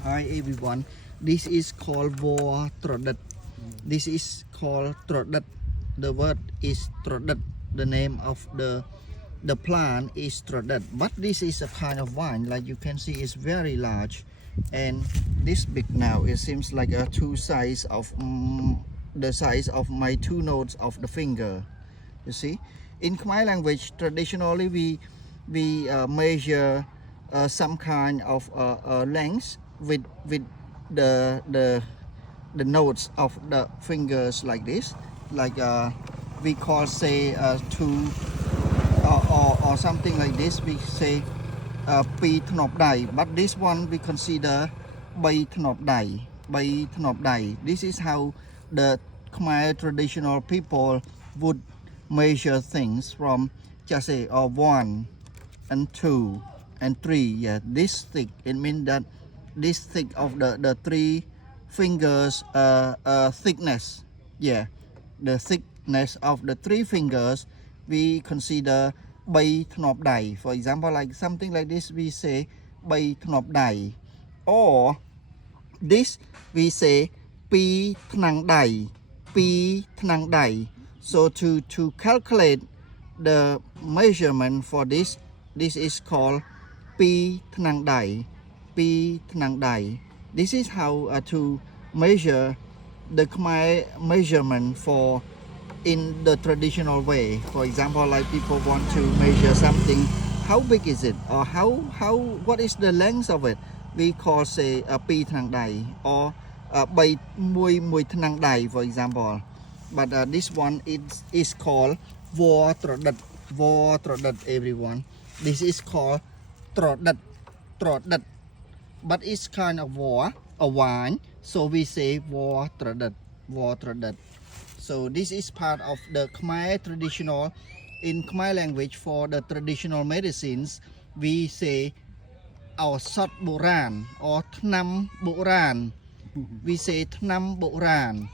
Hi everyone, this is called war trodet. This is called trodet. The word is trodet. The name of the plant is trodet. But this is a kind of vine, like you can see, is very large, and this big now. It seems like a two size of the size of my two nodes of the finger. You see, in Khmer language, traditionally we measure some kind of length with the nodes of the fingers like this, like we call say two or something like this. We say pi thnop dai, but this one we consider bay thnop dai, bay thnop dai. This is how the Khmer traditional people would measure things from just say 1 and 2 and 3. Yeah, this thick, it means that this thick of the three fingers thickness. Yeah, the thickness of the three fingers we consider bay thnop dai. For example, like something like this, we say bay thnop dai, or this we say pi thnang dai, pi thnang dai. So to calculate the measurement for this is called pi thnang dai, pi thnang dai. This is how to measure the Khmer measurement for in the traditional way. For example, like people want to measure something, how big is it, or what is the length of it, we call say a pi thnang dai, or bay mui thnang dai, for example. But this one is called war trodet, war trodet, everyone. This is called trodet, trodet, but it's kind of war, a wine, so we say war trodet, war trodet. So this is part of the Khmer traditional. In Khmer language, for the traditional medicines, we say our sot boran or tnam boran. We say tnam boran.